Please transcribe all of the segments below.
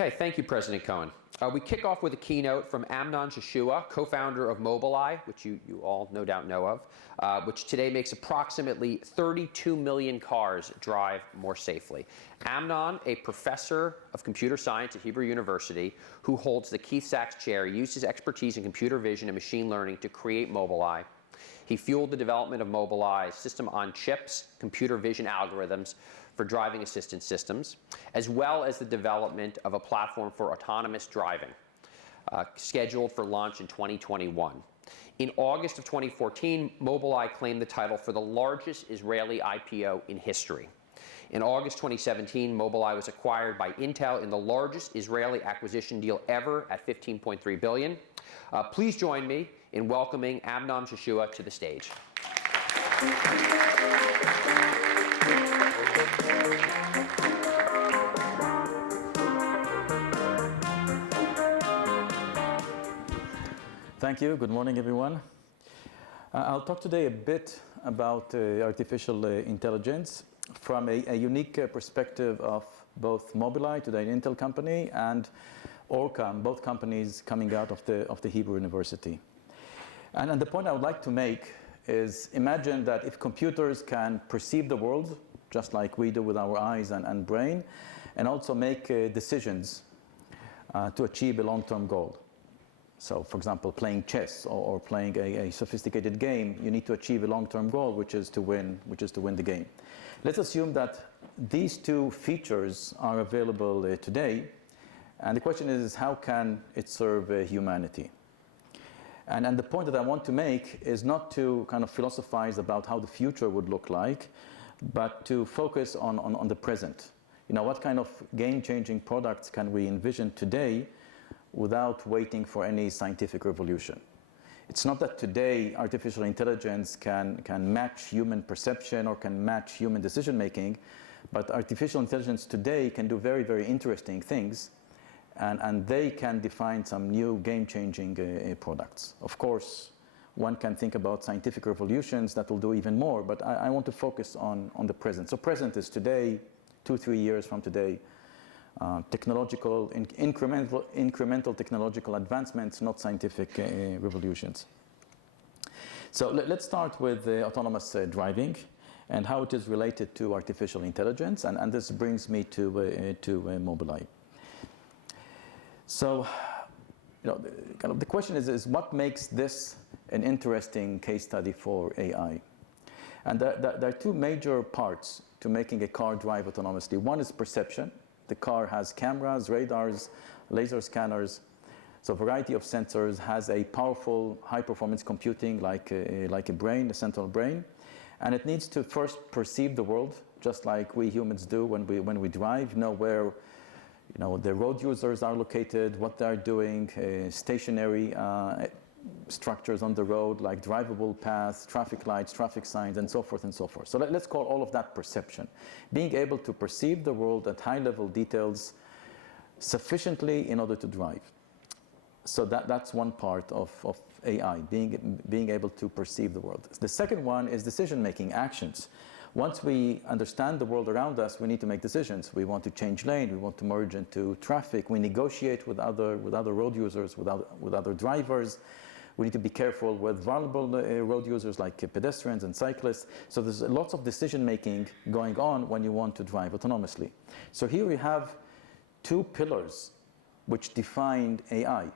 Okay, thank you, President Cohen. We kick off with a keynote from Amnon Shashua, co-founder of Mobileye, which you all no doubt know of, which today makes approximately 32 million cars drive more safely. Amnon, a professor of computer science at Hebrew University, who holds the Keith Sachs Chair, used his expertise in computer vision and machine learning to create Mobileye. He fueled the development of Mobileye's system on chips, computer vision algorithms for driving assistance systems, as well as the development of a platform for autonomous driving, scheduled for launch in 2021. In August of 2014, Mobileye claimed the title for the largest Israeli IPO in history. In August 2017, Mobileye was acquired by Intel in the largest Israeli acquisition deal ever at $15.3 billion. Please join me in welcoming Amnon Shashua to the stage. Thank you. Good morning, everyone. I'll talk today a bit about artificial intelligence from a unique perspective of both Mobileye, today an Intel company, and Orcam, both companies coming out of the Hebrew University. And the point I would like to make is imagine that if computers can perceive the world, just like we do with our eyes and brain, and also make decisions to achieve a long-term goal. So, for example, playing chess or playing a sophisticated game, you need to achieve a long-term goal, which is to win the game. Let's assume that these two features are available today, and the question is how can it serve humanity? And the point that I want to make is not to kind of philosophize about how the future would look like, but to focus on the present. You know, what kind of game-changing products can we envision today without waiting for any scientific revolution? It's not that today artificial intelligence can match human perception or can match human decision-making, but artificial intelligence today can do very, very interesting things, and they can define some new game-changing products. Of course, one can think about scientific revolutions that will do even more, but I want to focus on the present. So present is today, 2-3 years from today, technological, incremental technological advancements, not scientific revolutions. So let's start with autonomous driving and how it is related to artificial intelligence, and this brings me to Mobileye. So, you know, kind of the question is what makes this an interesting case study for AI? And there are two major parts to making a car drive autonomously. One is perception. The car has cameras, radars, laser scanners, so a variety of sensors, has a powerful high-performance computing like a brain, a central brain, and it needs to first perceive the world, just like we humans do when we drive, know where the road users are located, what they're doing, stationary structures on the road like drivable paths, traffic lights, traffic signs, and so forth and so forth. So let's call all of that perception. Being able to perceive the world at high-level details sufficiently in order to drive. So that's one part of AI, being able to perceive the world. The second one is decision-making, actions. Once we understand the world around us, we need to make decisions. We want to change lane, we want to merge into traffic, we negotiate with other road users, with other drivers. We need to be careful with vulnerable road users like pedestrians and cyclists. So there's lots of decision-making going on when you want to drive autonomously. So here we have two pillars which define AI,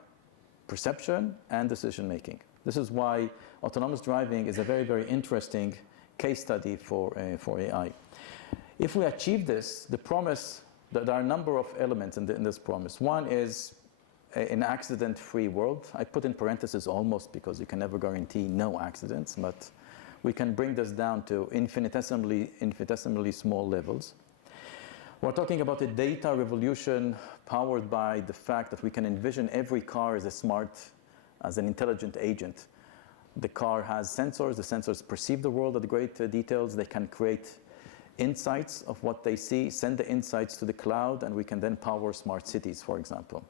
perception and decision-making. This is why autonomous driving is a very, very interesting case study for AI. If we achieve this, the promise, there are a number of elements in this promise. One is an accident-free world. I put in parentheses almost because you can never guarantee no accidents, but we can bring this down to infinitesimally small levels. We're talking about a data revolution powered by the fact that we can envision every car as an intelligent agent. The car has sensors. The sensors perceive the world at great details. They can create insights of what they see, send the insights to the cloud, and we can then power smart cities, for example.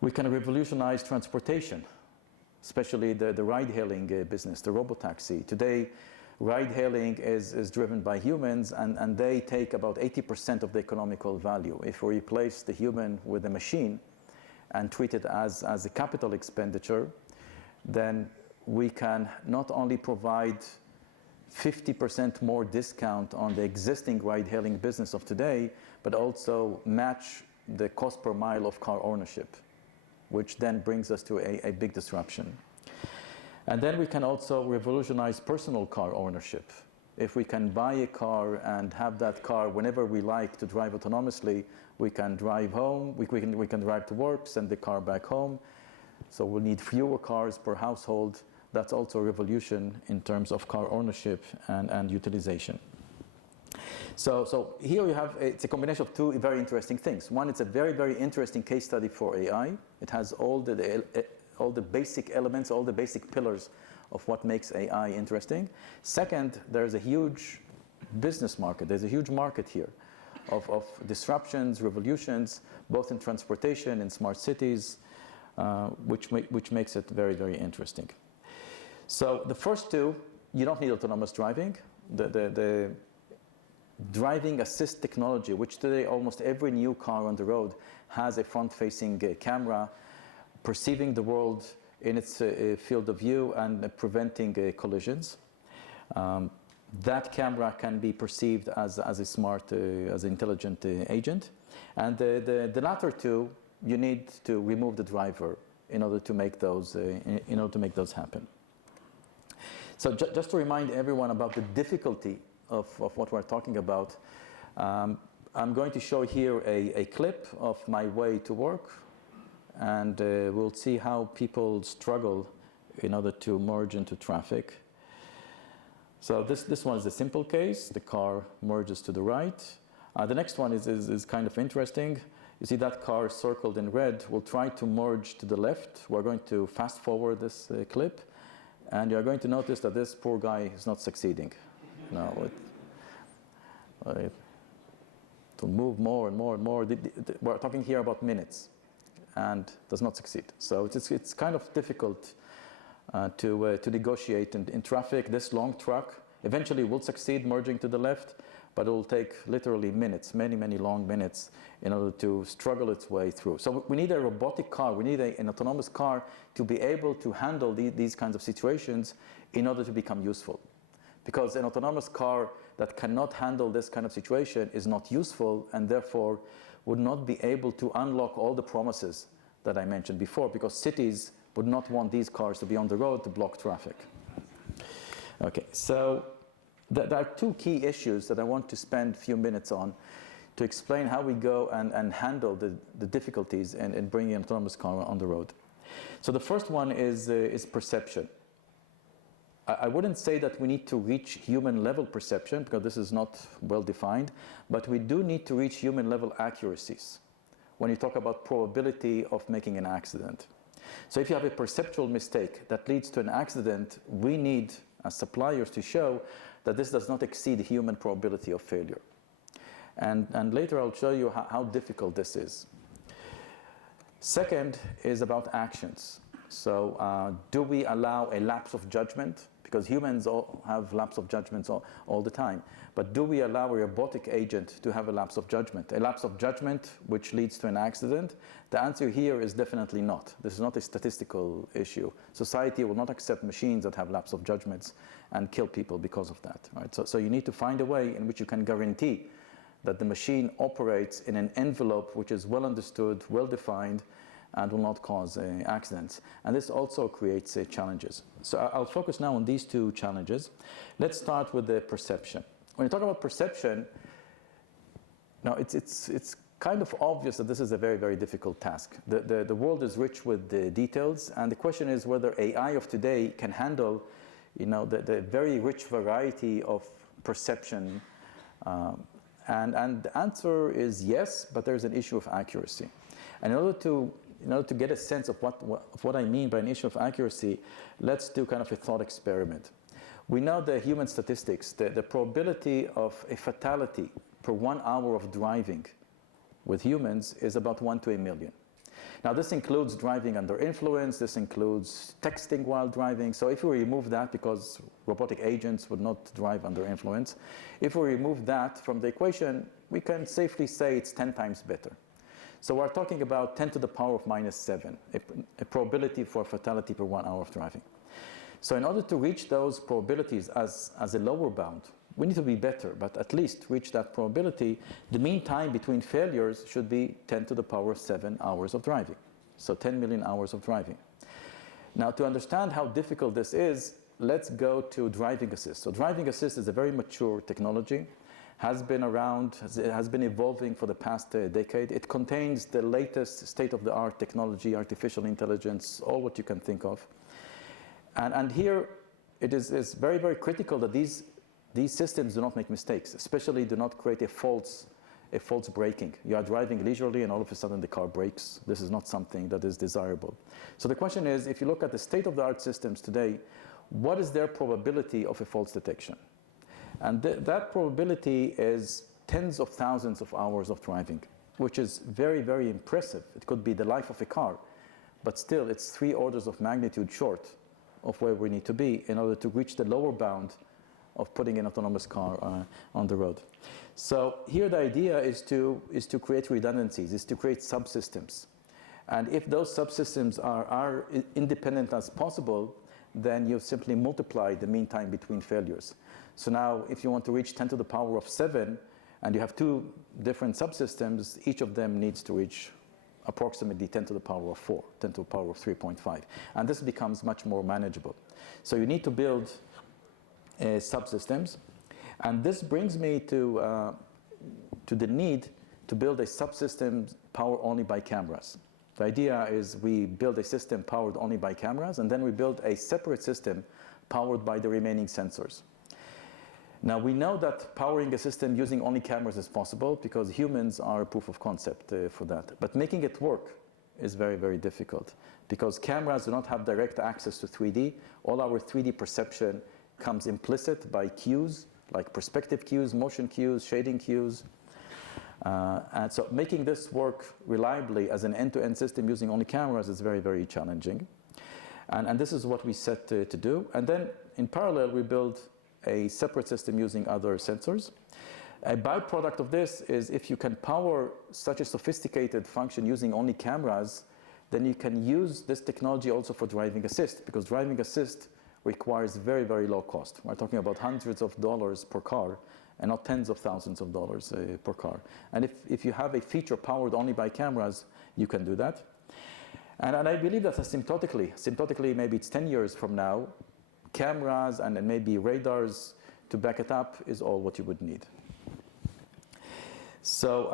We can revolutionize transportation, especially the ride-hailing business, the robotaxi. Today, ride-hailing is driven by humans, and they take about 80% of the economical value. If we replace the human with a machine and treat it as a capital expenditure, then we can not only provide 50% more discount on the existing ride-hailing business of today, but also match the cost per mile of car ownership, which then brings us to a big disruption. And then we can also revolutionize personal car ownership. If we can buy a car and have that car whenever we like to drive autonomously, we can drive home, we can drive to work, send the car back home. So we'll need fewer cars per household. That's also a revolution in terms of car ownership and utilization. So here you have, it's a combination of two very interesting things. One, it's a very, very interesting case study for AI. It has all the basic elements, all the basic pillars of what makes AI interesting. Second, there's a huge business market. There's a huge market here of disruptions, revolutions, both in transportation, in smart cities, which makes it very, very interesting. So the first two, you don't need autonomous driving. The driving assist technology, which today almost every new car on the road has a front-facing camera, perceiving the world in its field of view and preventing collisions. That camera can be perceived as a smart, as an intelligent agent. And the latter two, you need to remove the driver in order to make those happen. So just to remind everyone about the difficulty of what we're talking about, I'm going to show here a clip of my way to work, and we'll see how people struggle in order to merge into traffic. So this one is a simple case. The car merges to the right. The next one is kind of interesting. You see that car circled in red. We'll try to merge to the left. We're going to fast forward this clip, and you're going to notice that this poor guy is not succeeding. No, it will move more and more and more. We're talking here about minutes, and does not succeed. So it's kind of difficult to negotiate in traffic. This long truck eventually will succeed merging to the left, but it will take literally minutes, many, many long minutes in order to struggle its way through. So we need a robotic car, we need an autonomous car to be able to handle these kinds of situations in order to become useful. Because an autonomous car that cannot handle this kind of situation is not useful, and therefore would not be able to unlock all the promises that I mentioned before, because cities would not want these cars to be on the road to block traffic. Okay, so there are two key issues that I want to spend a few minutes on to explain how we go and handle the difficulties in bringing an autonomous car on the road. So the first one is perception. I wouldn't say that we need to reach human-level perception, because this is not well defined, but we do need to reach human-level accuracies when you talk about probability of making an accident. So if you have a perceptual mistake that leads to an accident, we need, as suppliers, to show that this does not exceed human probability of failure. And later I'll show you how difficult this is. Second is about actions. So do we allow a lapse of judgment? Because humans all have lapse of judgments all the time. But do we allow a robotic agent to have a lapse of judgment? A lapse of judgment which leads to an accident? The answer here is definitely not. This is not a statistical issue. Society will not accept machines that have lapse of judgments and kill people because of that. Right? So you need to find a way in which you can guarantee that the machine operates in an envelope which is well understood, well defined, and will not cause accidents. And this also creates challenges. So I'll focus now on these two challenges. Let's start with the perception. When you talk about perception, now it's kind of obvious that this is a very, very difficult task. The world is rich with the details, and the question is whether AI of today can handle the very rich variety of perception. And the answer is yes, but there's an issue of accuracy. And in order to get a sense of what I mean by an issue of accuracy, let's do kind of a thought experiment. We know the human statistics, the probability of a fatality per 1 hour of driving with humans is about 1 to 1 million. Now, this includes driving under influence. This includes texting while driving. So if we remove that, because robotic agents would not drive under influence, if we remove that from the equation, we can safely say it's 10 times better. So we're talking about 10 to the power of -7, a probability for fatality per 1 hour of driving. So in order to reach those probabilities as a lower bound, we need to be better, but at least reach that probability. The mean time between failures should be 10 to the power of 7 hours of driving. So 10 million hours of driving. Now, to understand how difficult this is, let's go to driving assist. So driving assist is a very mature technology, has been around, has been evolving for the past decade. It contains the latest state-of-the-art technology, artificial intelligence, all what you can think of. And here, it is very, very critical that these systems do not make mistakes, especially do not create a false braking. You are driving leisurely and all of a sudden the car brakes. This is not something that is desirable. So the question is, if you look at the state-of-the-art systems today, what is their probability of a false detection? And that probability is tens of thousands of hours of driving, which is very, very impressive. It could be the life of a car, but still it's 3 orders of magnitude short of where we need to be in order to reach the lower bound of putting an autonomous car on the road. So here the idea is to create redundancies, is to create subsystems. And if those subsystems are independent as possible, then you simply multiply the mean time between failures. So now if you want to reach 10 to the power of 7, and you have 2 different subsystems, each of them needs to reach approximately 10 to the power of 4, 10 to the power of 3.5. And this becomes much more manageable. So you need to build subsystems. And this brings me to the need to build a subsystem powered only by cameras. The idea is we build a system powered only by cameras, and then we build a separate system powered by the remaining sensors. Now, we know that powering a system using only cameras is possible because humans are a proof of concept for that. But making it work is very, very difficult because cameras do not have direct access to 3D. All our 3D perception comes implicit by cues, like perspective cues, motion cues, shading cues. And so making this work reliably as an end-to-end system using only cameras is very, very challenging. And this is what we set to do. And then in parallel, we build a separate system using other sensors. A byproduct of this is if you can power such a sophisticated function using only cameras, then you can use this technology also for driving assist, because driving assist requires very, very low cost. We're talking about hundreds of dollars per car and not tens of thousands of dollars per car. And if you have a feature powered only by cameras, you can do that. And I believe that asymptotically, maybe it's 10 years from now, cameras and maybe radars to back it up is all what you would need. So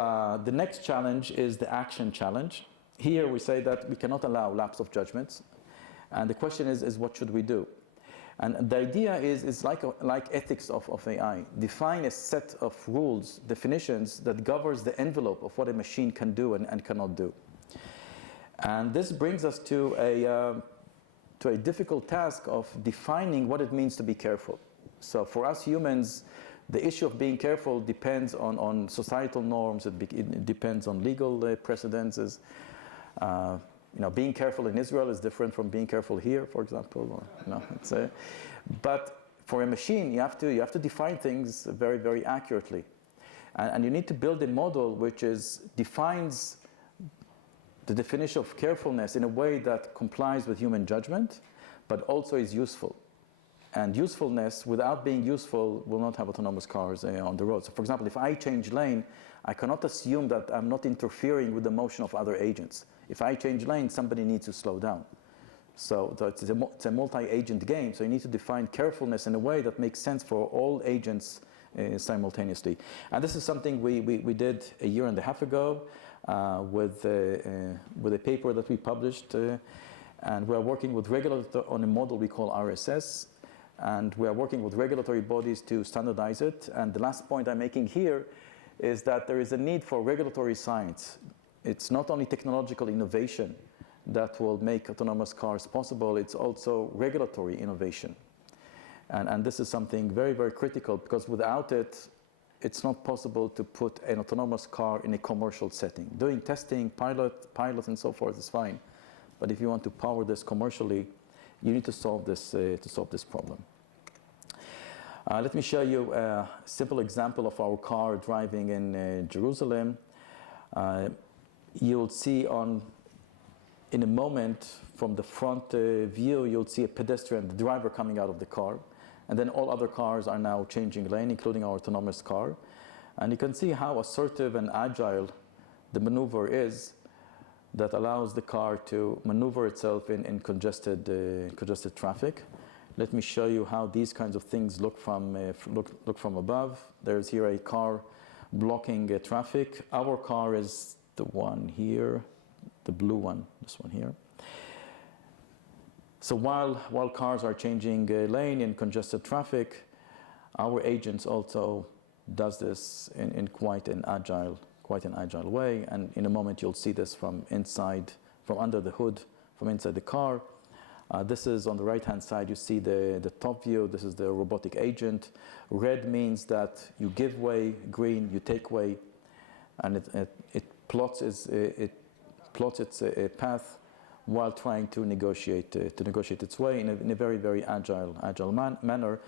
the next challenge is the action challenge. Here we say that we cannot allow lapse of judgments. And the question is what should we do? And the idea is like ethics of AI. Define a set of rules, definitions that governs the envelope of what a machine can do and cannot do. And this brings us to a difficult task of defining what it means to be careful. So for us humans, the issue of being careful depends on societal norms. It depends on legal precedences. Being careful in Israel is different from being careful here, for example. But for a machine, you have to define things very, very accurately, and you need to build a model which defines the definition of carefulness in a way that complies with human judgment, but also is useful. And usefulness, without being useful, will not have autonomous cars on the road. So, for example, if I change lane, I cannot assume that I'm not interfering with the motion of other agents. If I change lane, somebody needs to slow down. So it's a multi-agent game, so you need to define carefulness in a way that makes sense for all agents simultaneously. And this is something we did a year and a half ago with a paper that we published. And we are working with regulators on a model we call RSS. And we are working with regulatory bodies to standardize it. And the last point I'm making here is that there is a need for regulatory science. It's not only technological innovation that will make autonomous cars possible, it's also regulatory innovation. And this is something very, very critical, because without it, it's not possible to put an autonomous car in a commercial setting. Doing testing, pilot and so forth is fine. But if you want to power this commercially, you need to solve this problem. Let me show you a simple example of our car driving in Jerusalem. You'll see in a moment from the front view, you'll see a pedestrian, the driver coming out of the car. And then all other cars are now changing lane, including our autonomous car. And you can see how assertive and agile the maneuver is that allows the car to maneuver itself in congested traffic. Let me show you how these kinds of things look from above. There's here a car blocking traffic. Our car is the one here, the blue one, this one here. So while cars are changing lane in congested traffic, our agents also does this in quite an agile way. And in a moment, you'll see this from under the hood, from inside the car. This is on the right-hand side. You see the top view. This is the robotic agent. Red means that you give way. Green, you take way, and it plots its path while trying to negotiate its way in a very, very agile manner,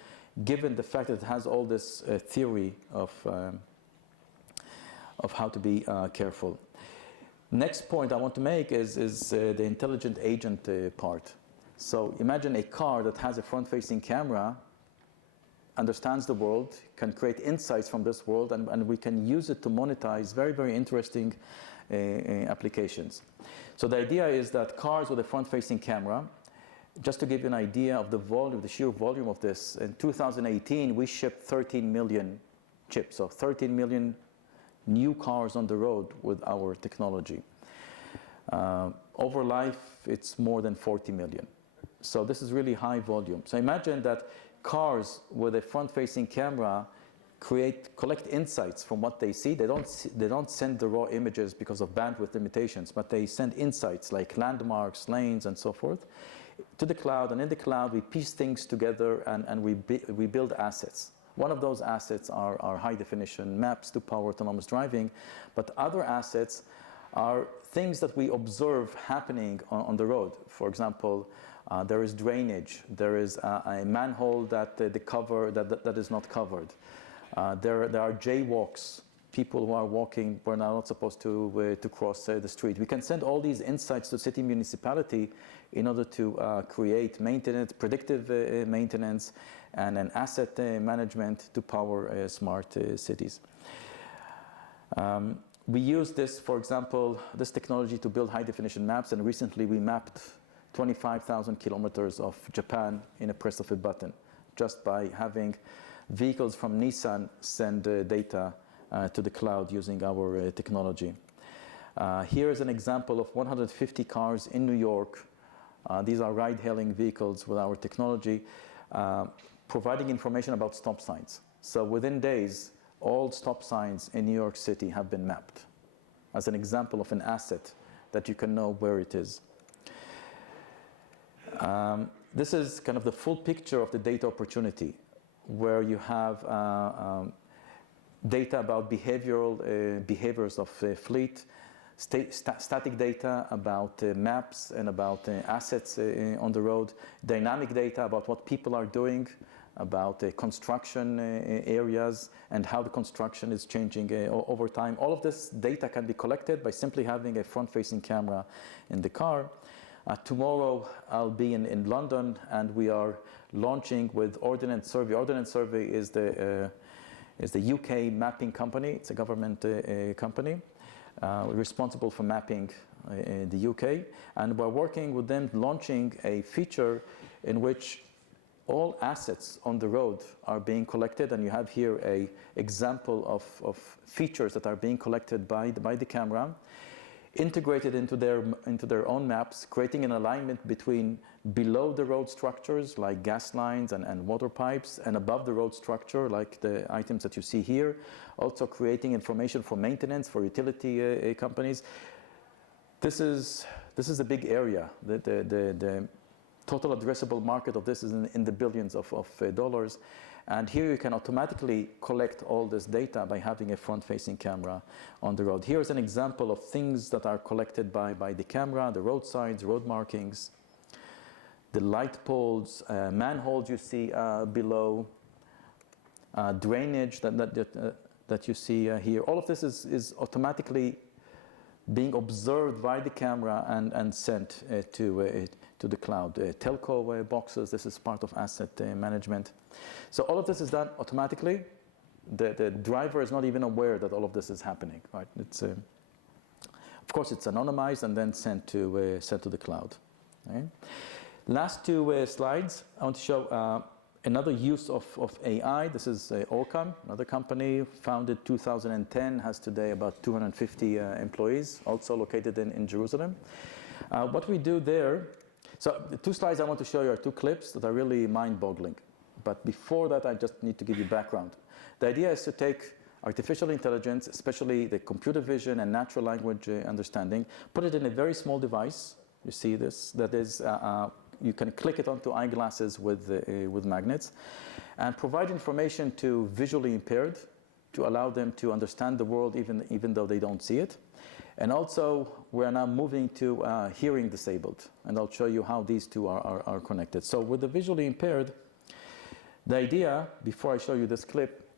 given the fact that it has all this theory of how to be careful. Next point I want to make is the intelligent agent part. So imagine a car that has a front-facing camera, understands the world, can create insights from this world, and we can use it to monetize very, very interesting applications. So the idea is that cars with a front-facing camera, just to give you an idea of the volume, the sheer volume of this, in 2018 we shipped 13 million chips, so 13 million new cars on the road with our technology. Over life, it's more than 40 million. So this is really high volume. So imagine that cars with a front-facing camera collect insights from what they see. They don't send the raw images because of bandwidth limitations, but they send insights like landmarks, lanes, and so forth to the cloud. And in the cloud, we piece things together and we build assets. One of those assets are high-definition maps to power autonomous driving, but other assets are things that we observe happening on the road. For example, there is drainage. There is a manhole that is not covered. There are jaywalks, people who are walking who are not supposed to cross the street. We can send all these insights to city municipality in order to create maintenance, predictive maintenance, and an asset management to power smart cities. We use this, for example, this technology to build high-definition maps, and recently we mapped 25,000 kilometers of Japan in a press of a button, just by having vehicles from Nissan send data to the cloud using our technology. Here is an example of 150 cars in New York. These are ride-hailing vehicles with our technology, providing information about stop signs. So within days, all stop signs in New York City have been mapped as an example of an asset that you can know where it is. This is kind of the full picture of the data opportunity, where you have data about behaviors of fleet, static data about maps and about assets on the road, dynamic data about what people are doing, about construction areas and how the construction is changing over time. All of this data can be collected by simply having a front-facing camera in the car. Tomorrow I'll be in London, and we are launching with Ordnance Survey. Ordnance Survey is the UK mapping company. It's a government company responsible for mapping in the UK, and we're working with them launching a feature in which all assets on the road are being collected, and you have here an example of features that are being collected by the camera, integrated into their own maps, creating an alignment between below the road structures like gas lines and water pipes, and above the road structure like the items that you see here, also creating information for maintenance, for utility companies. This is a big area. Total addressable market of this is in the billions of dollars. And here you can automatically collect all this data by having a front-facing camera on the road. Here's an example of things that are collected by the camera: the roadsides, road markings, the light poles, manholes you see below, drainage that you see here. All of this is automatically being observed by the camera and sent to the cloud. Telco boxes, this is part of asset management. So all of this is done automatically. The driver is not even aware that all of this is happening, right? It's, of course, it's anonymized and then sent to the cloud. Right? Last two slides, I want to show another use of AI. This is Orcam, another company founded 2010, has today about 250 employees, also located in Jerusalem. What we do there, so the two slides I want to show you are two clips that are really mind-boggling. But before that, I just need to give you background. The idea is to take artificial intelligence, especially the computer vision and natural language understanding, put it in a very small device. You see this, that is, you can click it onto eyeglasses with magnets, and provide information to visually impaired to allow them to understand the world even though they don't see it. And also, we're now moving to hearing disabled, and I'll show you how these two are connected. So with the visually impaired, the idea, before I show you this clip,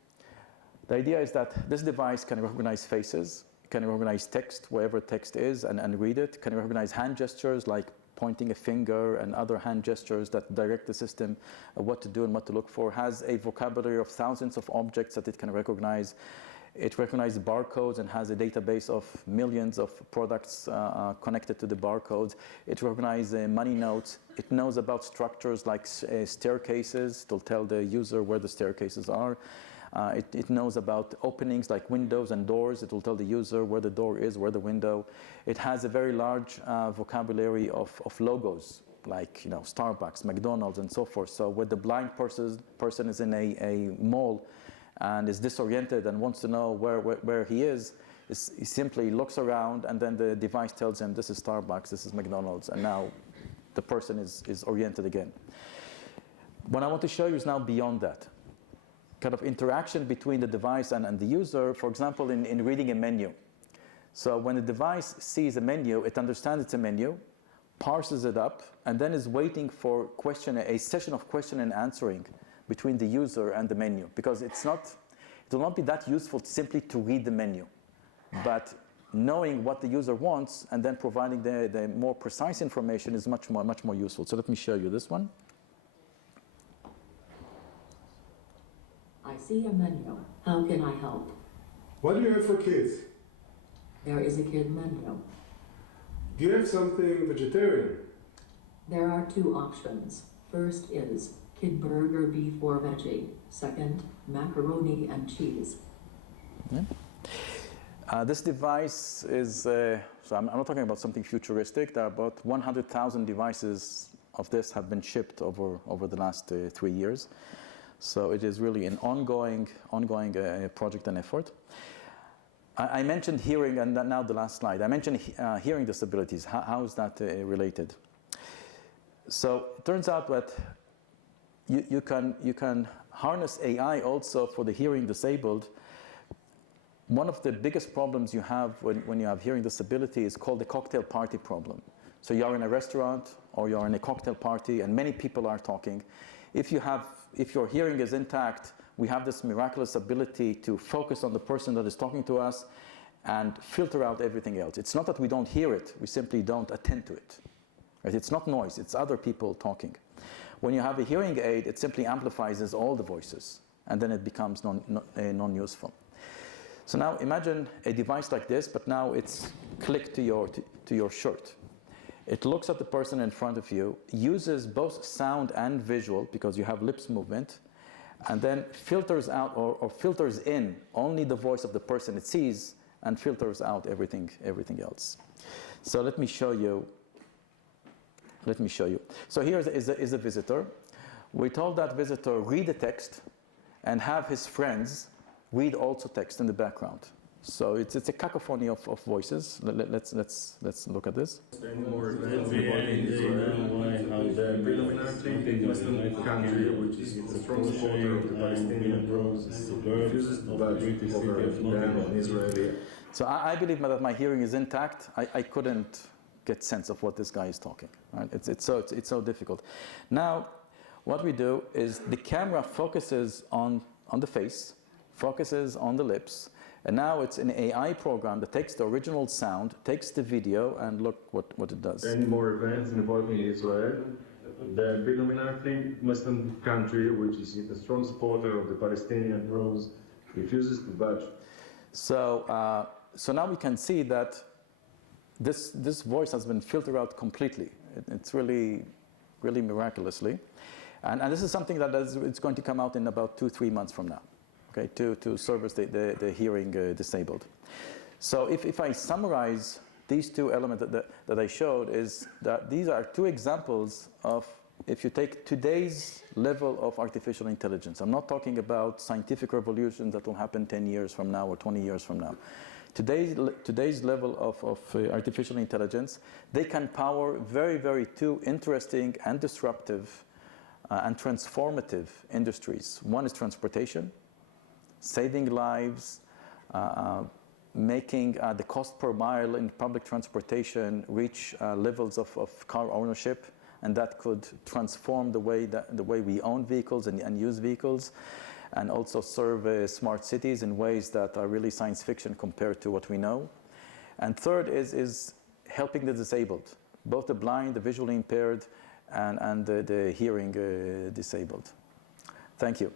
the idea is that this device can recognize faces, can recognize text, wherever text is, and read it, can recognize hand gestures like pointing a finger and other hand gestures that direct the system what to do and what to look for, has a vocabulary of thousands of objects that it can recognize. It recognizes barcodes and has a database of millions of products connected to the barcodes. It recognizes money notes. It knows about structures like staircases. It will tell the user where the staircases are. It knows about openings like windows and doors. It will tell the user where the door is, where the window. It has a very large vocabulary of logos, like Starbucks, McDonald's, and so forth. So when the blind person is in a mall and is disoriented and wants to know where he is, he simply looks around, and then the device tells him, this is Starbucks, this is McDonald's, and now the person is oriented again. What I want to show you is now beyond that. Kind of interaction between the device and the user, for example, in reading a menu. So when the device sees a menu, it understands it's a menu, parses it up, and then is waiting for a session of question and answering between the user and the menu, because it will not be that useful simply to read the menu, but knowing what the user wants and then providing the more precise information is much more useful. So let me show you this one. I see a menu. How can I help? What do you have for kids? There is a kid menu. Do you have something vegetarian? There are two options. First is kid burger beef or veggie. Second, macaroni and cheese. Yeah. This device is, so I'm not talking about something futuristic. There are about 100,000 devices of this have been shipped over the last 3 years. So it is really an ongoing project and effort. I mentioned hearing, and now the last slide. I mentioned hearing disabilities. How is that related? So it turns out that you can harness AI also for the hearing disabled. One of the biggest problems you have when you have hearing disability is called the cocktail party problem. So you're in a restaurant or you're in a cocktail party and many people are talking. If your hearing is intact, we have this miraculous ability to focus on the person that is talking to us and filter out everything else. It's not that we don't hear it, we simply don't attend to it. Right? It's not noise, it's other people talking. When you have a hearing aid, it simply amplifies all the voices, and then it becomes non-useful. So now imagine a device like this, but now it's clicked to your shirt. It looks at the person in front of you, uses both sound and visual, because you have lips movement, and then filters out or filters in only the voice of the person it sees, and filters out everything else. So let me show you. So here is a visitor. We told that visitor read the text and have his friends read also text in the background. So it's a cacophony of voices. Let's look at this. More the predominantly Muslim country, which is a strong supporter of the Palestinian cause, refuses to budge over ban on Israeli. So I believe that my hearing is intact. I couldn't get sense of what this guy is talking. Right? It's so difficult. Now, what we do is the camera focuses on the face, focuses on the lips, and now it's an AI program that takes the original sound, takes the video, and look what it does. Any more events involving Israel? The predominantly Muslim country, which is a strong supporter of the Palestinian cause, refuses to budge. So, so now we can see that this voice has been filtered out completely. It's really miraculously. And this is something that it's going to come out in about 2-3 months from now, okay, to service the hearing disabled. So if I summarize these two elements that I showed, is that these are two examples of, if you take today's level of artificial intelligence, I'm not talking about scientific revolutions that will happen 10 years from now or 20 years from now. Today's level of artificial intelligence, they can power very two interesting and disruptive and transformative industries. One is transportation, saving lives, making the cost per mile in public transportation reach levels of car ownership, and that could transform the way we own vehicles and use vehicles, and also serve smart cities in ways that are really science fiction compared to what we know. And third is helping the disabled, both the blind, the visually impaired, and the hearing disabled. Thank you.